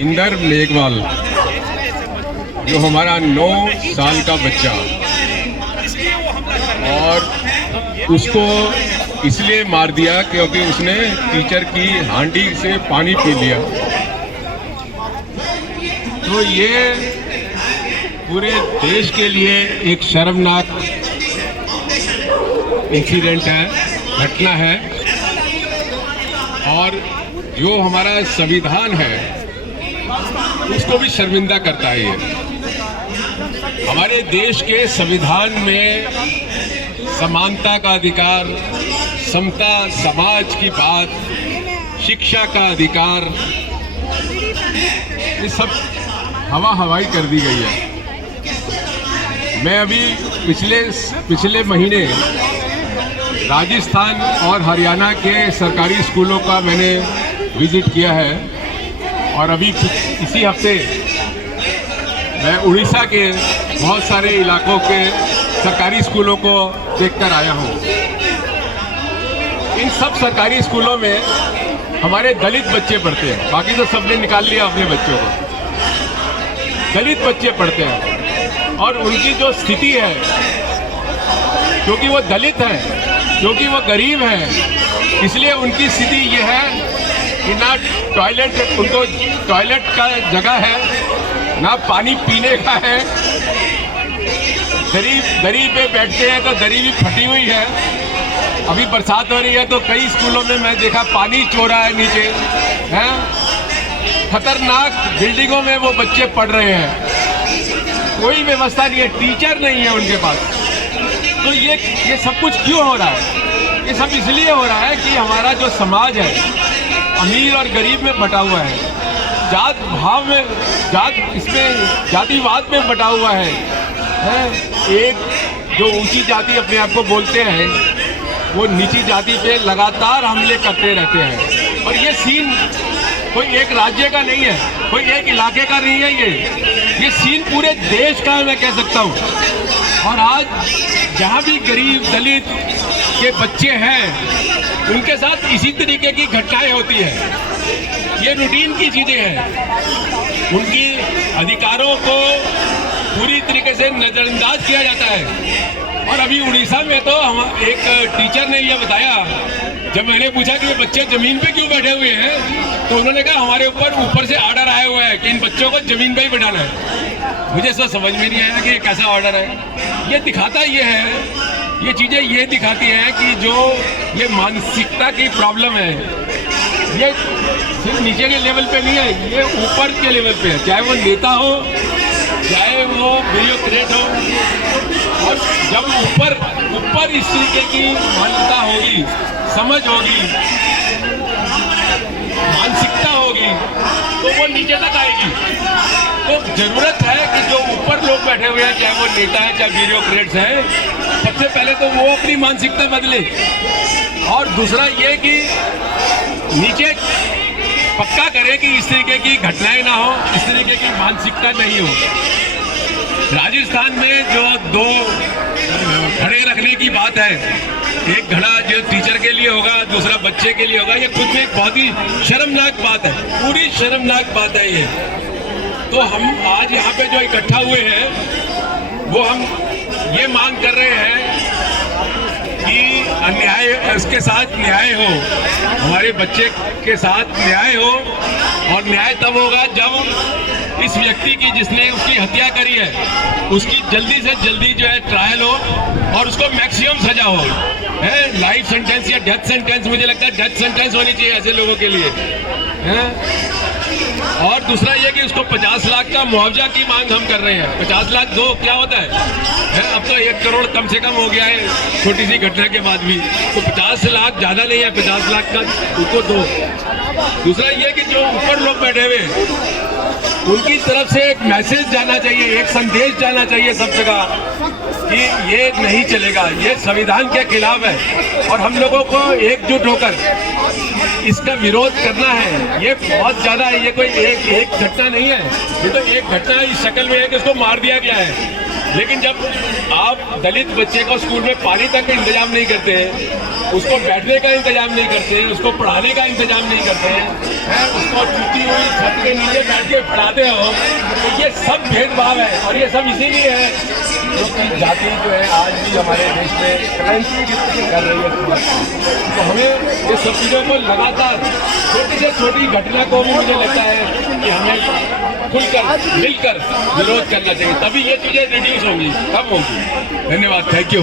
इंदर मेघवाल, जो हमारा 9 साल का बच्चा, और उसको इसलिए मार दिया क्योंकि उसने टीचर की हांडी से पानी पी लिया। तो ये पूरे देश के लिए एक शर्मनाक इंसिडेंट है, घटना है। और जो हमारा संविधान है उसको भी शर्मिंदा करता है ये। हमारे देश के संविधान में समानता का अधिकार, समता, समाज की बात, शिक्षा का अधिकार, ये सब हवा हवाई कर दी गई है। मैं अभी पिछले महीने राजस्थान और हरियाणा के सरकारी स्कूलों का मैंने विजिट किया है, और अभी इसी हफ्ते मैं उड़ीसा के बहुत सारे इलाकों के सरकारी स्कूलों को देखकर आया हूँ। इन सब सरकारी स्कूलों में हमारे दलित बच्चे पढ़ते हैं, बाकी तो सबने निकाल लिया अपने बच्चों को। दलित बच्चे पढ़ते हैं, और उनकी जो स्थिति है, क्योंकि वो दलित हैं, क्योंकि वो गरीब हैं, इसलिए उनकी स्थिति ये है कि ना टॉयलेट, उनको टॉयलेट का जगह है, ना पानी पीने का है। दरी पे बैठते हैं तो दरी भी फटी हुई है। अभी बरसात हो रही है तो कई स्कूलों में मैं देखा पानी चोरा है नीचे है। खतरनाक बिल्डिंगों में वो बच्चे पढ़ रहे हैं, कोई व्यवस्था नहीं है, टीचर नहीं है उनके पास। तो ये सब कुछ क्यों हो रहा है? ये सब इसलिए हो रहा है कि हमारा जो समाज है अमीर और गरीब में बटा हुआ है, जात भाव में, इसमें जातिवाद में बटा हुआ है। एक जो ऊंची जाति अपने आप को बोलते हैं, वो नीची जाति पे लगातार हमले करते रहते हैं। और ये सीन कोई एक राज्य का नहीं है, कोई एक इलाके का नहीं है, ये सीन पूरे देश का है, मैं कह सकता हूँ। और आज जहाँ भी गरीब दलित के बच्चे हैं, उनके साथ इसी तरीके की घटनाएं होती है। ये रूटीन की चीजें हैं। उनकी अधिकारों को पूरी तरीके से नजरअंदाज किया जाता है। और अभी उड़ीसा में तो हम एक टीचर ने ये बताया, जब मैंने पूछा कि ये बच्चे जमीन पे क्यों बैठे हुए हैं, तो उन्होंने कहा हमारे ऊपर से ऑर्डर आया हुआ है कि इन बच्चों को जमीन पे ही बैठाना है। मुझे इसका समझ में नहीं आया कि ये कैसा ऑर्डर है। ये दिखाता ये है, ये चीजें ये दिखाती हैं कि जो ये मानसिकता की प्रॉब्लम है, ये सिर्फ नीचे के लेवल पे नहीं है, ये ऊपर के लेवल पे है। चाहे वो नेता हो, चाहे वो ब्यूरोक्रेट हो, और जब ऊपर इस तरीके की मान्यता होगी, समझ होगी, मानसिकता होगी, तो वो नीचे तक आएगी। तो जरूरत है कि जो ऊपर लोग बैठे हुए हैं, चाहे वो नेता है, चाहे ब्यूरोक्रेट्स हैं, सबसे पहले तो वो अपनी मानसिकता बदले। और दूसरा ये कि नीचे पक्का करें कि इस तरीके की घटनाएं ना हो, इस तरीके की मानसिकता नहीं हो। राजस्थान में जो 2 घड़े रखने की बात है, एक घड़ा जो टीचर के लिए होगा, दूसरा बच्चे के लिए होगा, ये खुद में एक बहुत ही शर्मनाक बात है, पूरी शर्मनाक बात है ये। तो हम आज यहाँ पे जो इकट्ठा हुए हैं, वो हम ये मांग कर रहे हैं कि अन्याय, उसके साथ न्याय हो, हमारे बच्चे के साथ न्याय हो। और न्याय तब होगा जब इस व्यक्ति की, जिसने उसकी हत्या करी है, उसकी जल्दी से जल्दी जो है ट्रायल हो, और उसको मैक्सिमम सजा हो, है लाइफ सेंटेंस या डेथ सेंटेंस। मुझे लगता है डेथ सेंटेंस होनी चाहिए ऐसे लोगों के लिए, है। और दूसरा ये कि उसको 50 लाख का मुआवजा की मांग हम कर रहे हैं। 50 लाख दो क्या होता है? अब तो 1 करोड़ कम से कम हो गया है छोटी सी घटना के बाद भी, तो 50 लाख ज्यादा नहीं है, 50 लाख का उनको दो। दूसरा ये कि जो ऊपर लोग बैठे हुए, उनकी तरफ से एक मैसेज जाना चाहिए, एक संदेश जाना चाहिए सब जगह कि ये नहीं चलेगा, ये संविधान के खिलाफ है, और हम लोगों को एकजुट होकर इसका विरोध करना है। ये बहुत ज्यादा है, ये कोई एक घटना नहीं है, ये तो एक घटना इस शक्ल में है कि उसको मार दिया गया है। लेकिन जब आप दलित बच्चे को स्कूल में पानी तक का इंतजाम नहीं करते हैं, उसको बैठने का इंतजाम नहीं करते हैं, उसको पढ़ाने का इंतजाम नहीं करते हैं, उसको टूटी हुई छत के नीचे बैठ के पढ़ाते हो, तो ये सब भेदभाव है। और ये सब इसीलिए है क्योंकि जाति जो है आज भी हमारे देश में कलंक कर रही है। तो हमें ये सब चीज़ों को लगातार छोटी से छोटी घटना को भी मुझे लगता है कि हमें खुलकर मिलकर विरोध करना चाहिए, तभी ये चीज़ें रिड्यूस होंगी, कम होंगी। धन्यवाद, थैंक यू।